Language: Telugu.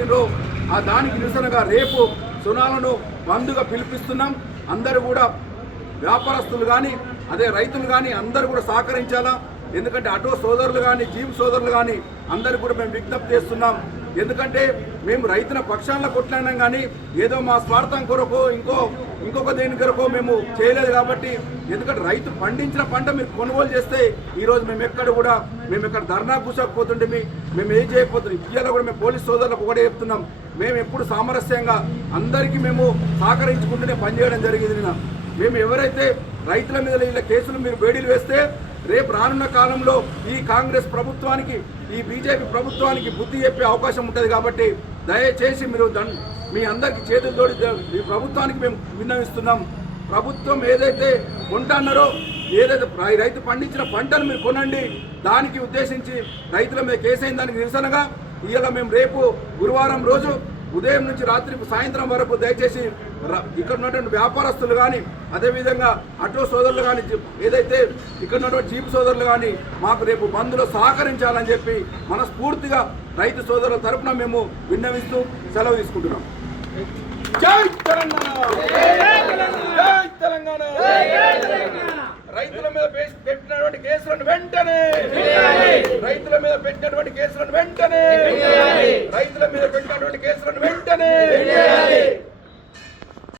పార్టీలో ఆ దానికి నిరసనగా రేపు సునాలను బంధుగా పిలిపిస్తున్నాం. అందరూ కూడా వ్యాపారస్తులు కానీ అదే రైతులు కానీ అందరూ కూడా సహకరించాలా? ఎందుకంటే ఆటో సోదరులు కానీ జీప్ సోదరులు కానీ అందరూ కూడా మేము విజ్ఞప్తి చేస్తున్నాం. ఎందుకంటే మేము రైతుల పక్షాల్లో కొట్లాడినాం కానీ ఏదో మా స్వార్థం కొరకు ఇంకో ఇంకొక దేని కొరకు మేము చేయలేదు కాబట్టి ఎందుకంటే రైతు పండించిన పంట మీరు కొనుగోలు చేస్తే ఈరోజు మేము ఎక్కడ కూడా మేము ఎక్కడ ధర్నా కూర్చోకపోతుంటే మేము ఏం చేయకపోతున్నాం? ఇవాళ కూడా మేము పోలీస్ సోదరులకు కూడా చెప్తున్నాం. మేము ఎప్పుడు సామరస్యంగా అందరికీ మేము సహకరించుకుంటూనే పనిచేయడం జరిగింది నిన్న. మేము ఎవరైతే రైతుల మీద ఇలా కేసులు మీరు వేడీలు వేస్తే రేపు రానున్న కాలంలో ఈ కాంగ్రెస్ ప్రభుత్వానికి ఈ బీజేపీ ప్రభుత్వానికి బుద్ధి చెప్పే అవకాశం ఉంటుంది కాబట్టి దయచేసి మీరు మీ అందరికీ చేతులు తోడి ఈ ప్రభుత్వానికి మేము విన్నవిస్తున్నాం. ప్రభుత్వం ఏదైతే కొంటున్నారో ఏదైతే రైతు పండించిన పంటను మీరు కొనండి దానికి ఉద్దేశించి రైతుల మీద కేసైన దానికి నిరసనగా ఇవాళ మేము రేపు గురువారం రోజు ఉదయం నుంచి రాత్రి సాయంత్రం వరకు దయచేసి ఇక్కడ ఉన్నటువంటి వ్యాపారస్తులు కానీ అదేవిధంగా ఆటో సోదరులు కానీ ఏదైతే ఇక్కడ ఉన్నటువంటి జీప్ సోదరులు కానీ మాకు రేపు బంద్లో సహకరించాలని చెప్పి మనస్ఫూర్తిగా రైతు సోదరుల తరపున మేము విన్నవిస్తూ సెలవు తీసుకుంటున్నాం. తెలంగాణ! తెలంగాణ! రైతుల మీద పెట్టినటువంటి కేసులను వెంటనే! రైతుల మీద పెట్టినటువంటి కేసులను వెంటనే! রেডি